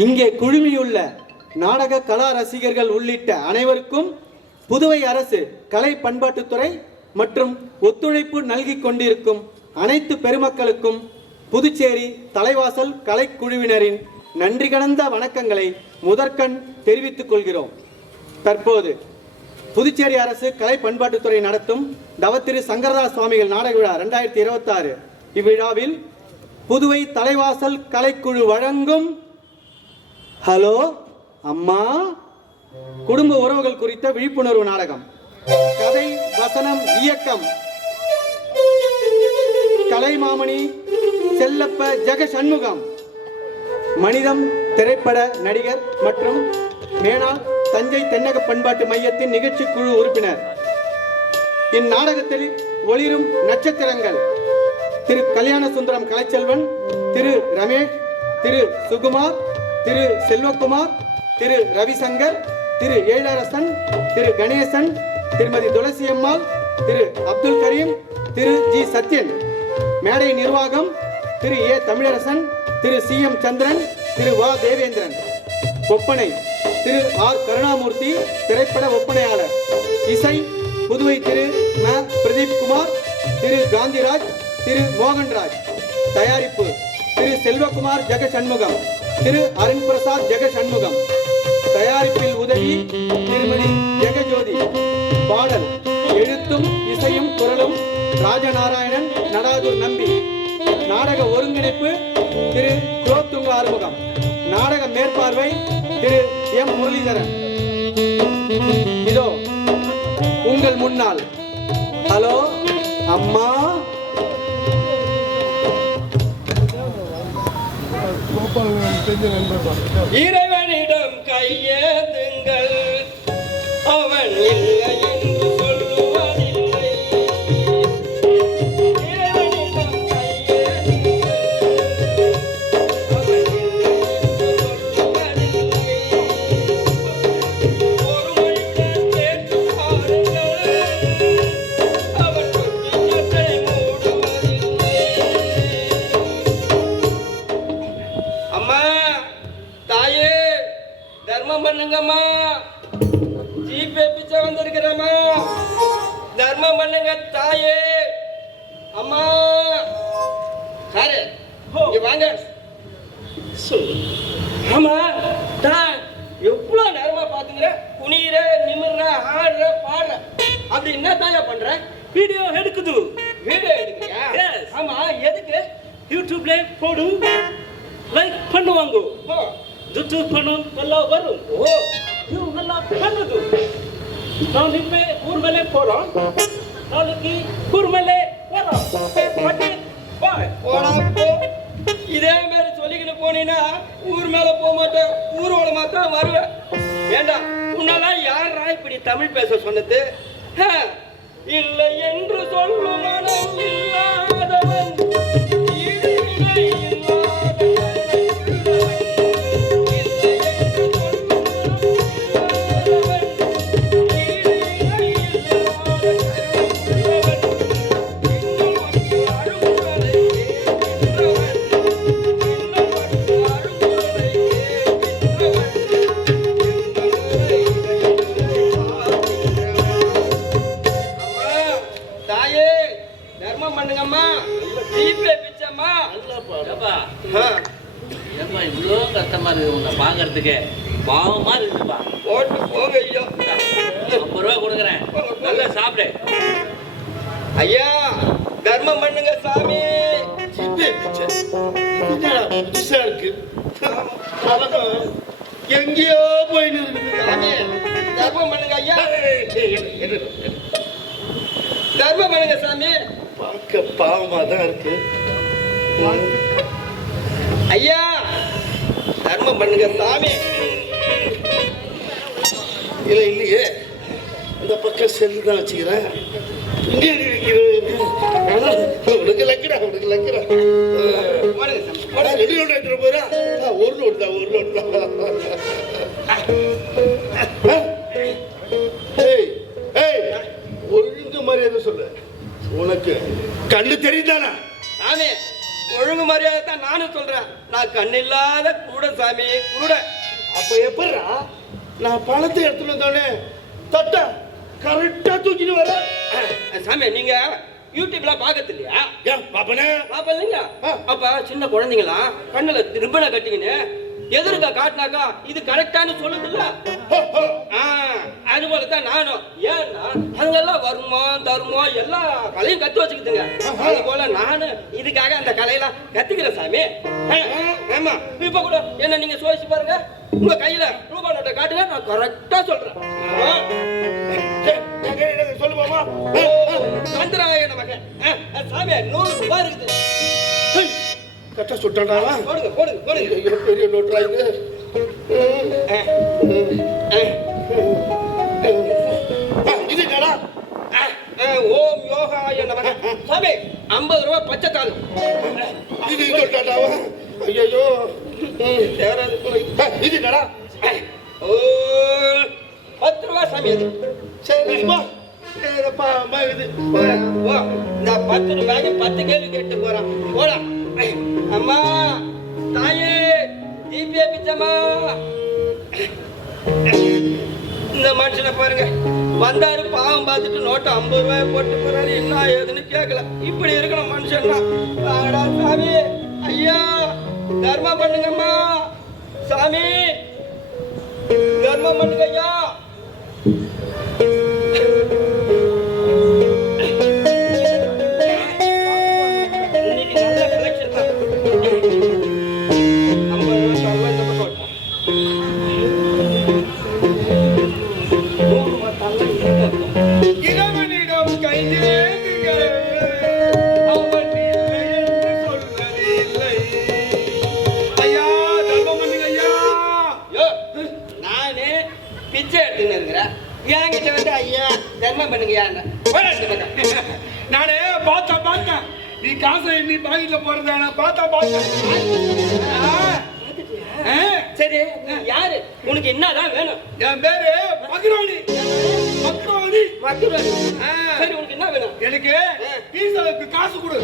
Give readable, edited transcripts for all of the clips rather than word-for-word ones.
இங்கே குழுமியுள்ள நாடக கலா ரசிகர்கள் உள்ளிட்ட அனைவருக்கும் புதுவை அரசு கலை பண்பாட்டுத்துறை மற்றும் ஒத்துழைப்பு நல்கி கொண்டிருக்கும் அனைத்து பெருமக்களுக்கும் புதுச்சேரி தலைவாசல் கலைக்குழுவினரின் நன்றி கலந்த வணக்கங்களை முதற்கண் தெரிவித்துக் கொள்கிறோம். தற்போது புதுச்சேரி அரசு கலை பண்பாட்டுத்துறை நடத்தும் தவத்திரு சங்கரதாஸ் சுவாமிகள் நாடக விழா 2026 இவ்விழாவில் புதுவை தலைவாசல் கலைக்குழு வழங்கும் ஹலோ அம்மா குடும்ப உறவுகள் குறித்த விழிப்புணர்வு நாடகம். கதை, வசனம், இயக்கம் கலைமாமணி செல்லப்ப ஜெக சண்முகம். மனிதம் திரைப்பட நடிகர் மற்றும் மேனாள் தஞ்சை தென்னக பண்பாட்டு மையத்தின் நிகழ்ச்சி குழு உறுப்பினர். இந்நாடகத்தில் ஒளிரும் நட்சத்திரங்கள் திரு கல்யாண சுந்தரம் கலைச்செல்வன், திரு ரமேஷ், திரு சுகுமார், திரு செல்வகுமார், திரு ரவிசங்கர், திரு ஏழரசன், திரு கணேசன், திருமதி துளசி அம்மாள், திரு அப்துல் கரீம், திரு ஜி சத்யன். மேடை நிர்வாகம் திரு ஏ தமிழரசன், திரு சி எம் சந்திரன், திரு வா தேவேந்திரன். ஒப்பனை திரு ஆர் கருணாமூர்த்தி, திரைப்பட ஒப்பனையாளர். இசை புதுவை திரு ம பிரதீப் குமார், திரு காந்திராஜ், திரு மோகன்ராஜ். தயாரிப்பு திரு செல்வகுமார் ஜெக சண்முகம், திரு அருண் பிரசாத் ஜெக சண்முகம். தயாரிப்பில் உதவி திருமதி ஜெகஜோதி. பாடல் எழுத்தும் இசையும் குரலும் ராஜநாராயணன் நடாதூர் நம்பி. நாடக ஒருங்கிணைப்பு திரு குலோத்துங்க ஆறுமுகம். நாடக மேற்பார்வை திரு எம் முரளிதரன். இதோ உங்கள் முன்னால் ஹலோ அம்மா. இறைவனிடம் கையேந்துங்கள், அவன் இல்லை என்று சொல்லுவதில்லை. இறைவனிடம் கையேந்துங்கள், அவன் இல்லை என்று சொல்லுவதில்லை. ஒரு மனிதன் கேட்டு பாருங்கள், அவன் பொக்கிஷத்தை மூடுவதில்லை. அம்மா, தாயே, தர்மம் பண்ணுங்கம்மா. ஜிபே பிச்சை வந்திருக்கிறம்மா, தர்மம் பண்ணுங்க தாயே. அம்மா சாரு இங்க வாங்க. ஆமா, தான் எவ்வளவு நேரமா பாத்துக்கிற, குனிற, நிமிர்ற, ஆடுற, பாடுற, அப்படி என்ன தாயா பண்ற? வீடியோ எடுக்குது. வீடியோ எடுக்கிறியா? ஆமா, எதுக்கு? யூடியூப்ல போடு, லைக் பண்ணுவாங்க. யூடியூப் பணம் எல்லாம் வரும். ஓ, இது நல்லா பண்ணுது. நான் இப்ப ஊர் மேலே போறோம், நாளைக்கு ஊர் மேலே வரோம். போடா போ. இதே மாதிரி சொல்லிக்கிட்டு போனீங்கன்னா ஊர் மேல போக மாட்டேன், ஊரோட மாத்திரம் வருவேன். வேண்டாம், உன்னால யாரா இப்படி தமிழ் பேச சொன்னது? இல்லை என்று சொல்லும் மனம் இல்லாதவன், ஈடுநிலை இல்லாதவன். இவ்வளோ கஷ்டமா இருக்கு உன்னை பாக்குறதுக்கு, பாவமா இருக்குப்பா. போட்டு போக ஐயா, 50 ரூபா கொடுக்குறேன், நல்லா சாப்பிடு. ஐயா தர்மம் பண்ணுங்க சாமி. புதுசா இருக்கு, எங்கேயோ போயின்னு சாமி தர்மம் பண்ணுங்க ஐயா, தர்மம் பண்ணுங்க சாமி. பார்க்க பாவமா தான் இருக்கு. ஐயா தர்மம் பண்ணுங்க சாமி. இல்லை இல்லையே, இந்த பக்கம் செல்லு தான் வச்சுக்கிறேன். இங்கே உனக்கு லக்கிறா, உனக்கு லக்கிறா. 2 நோட்டு எடுத்துட்டு போறா. 1 நோட்டு தான், 1 நோட்டு தான். ஏய் ஏய், ஒழுங்கு மரியாதை சொல்லு. உனக்கு கண்ணு தெரியுதானா? சாமி ஒழுங்கு மரியாதை தான் நானும் சொல்றேன். நான் கண்ணில்லாத கூட சாமி கூட. அப்ப எப்படிடா நான் பழத்தை எடுத்துட்டு வந்தோடனே தட்ட கரெக்டா தூக்கிட்டு வர? சாமி நீங்க யூடியூப்ல பாக்கிறது இல்லையா? ஏன் பாப்பனே? பாப்பா இல்லைங்க. அப்ப சின்ன குழந்தைங்களா கண்ணுல ரிப்பனை கட்டிக்கின்னு எதிர்க்க காட்டினாக்கா இது கரெக்டானு சொல்லுது இல்ல? அது போலதான் நானும். ஏன்னா அதுங்கெல்லாம் வருமம் தருமம் எல்லா கலையும் கத்து வச்சுக்கிட்டுங்க. அது போல நானும் இதுக்காக அந்த கலையெல்லாம் கத்துக்கிறேன் சாமி. ஆமா இப்ப கூட என்ன நீங்க சோதிச்சு பாருங்க. உங்க கையில ரூபாய் நோட்டை காட்டுங்க, நான் கரெக்டா சொல்றேன். சொல்லு மாமா. சந்திராய நமக்கு சாமி 100 ரூபாய் இருக்குது. கரெக்டா சுட்டாண்டாவா? போடுங்க போடுங்க போடுங்க. ஐயோ, பெரிய நோட்டுடா இது. இது என்னடா? ஓம் யோகாய நமக. சாமி 50 ரூபாய் பச்சை தாள். இது சொல்லிட்டாண்டாவா? ஐயோ, சேராது. இது என்னடா? ஓ 10 ரூபாய் சாமி அது. சரிப்பா. சரிப்பா, அம்மா இது. ஓ இந்த 10 ரூபாய்க்கு 10 கேள்வி கேட்டு போறான். போடா. அம்மா தாயே தீபியா பிச்சம்மா. இந்த மனுஷனை பாருங்க, வந்தாரு பாவம் பார்த்துட்டு நோட்டை 50 ரூபாய் போட்டு போறாரு. என்ன ஏதுன்னு கேட்கல. இப்படி இருக்கணும் மனுஷன்னா. ஆடா சாமி, ஐயா தர்மம் பண்ணுங்கம்மா. சாமி தர்மம் பண்ணுங்க ஐயா. இன்னைக்கு நல்ல கலெக்ஷன் தான். 50 ரூபாய் தரலாம் இந்த பக்கம். 100 ரூபாய் தரலாம் இந்த பக்கம். இளவனிடம் கையேந்துங்கள், அவன் இல்லை என்று சொல்வது இல்லை. ஐயா, தர்மம் பண்ணுங்க ஐயா. யோ, நானே பிச்சை எடுத்துன்னு இருக்கிறேன். என்கிட்ட வந்து ஐயா தர்மம் பண்ணுங்கய்யா. நானே பார்த்தேன் நீ காசை எண்ணி பாக்கெட்ல போறத நான் பார்த்தேன். சரி யாரு உனக்கு என்னதான் வேணும்? என் பேரு மக்ரோனி. மக்குராணி. சரி உனக்கு என்ன வேணும்? எனக்கு பீஸாவுக்கு காசு கொடு.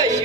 ஐயோ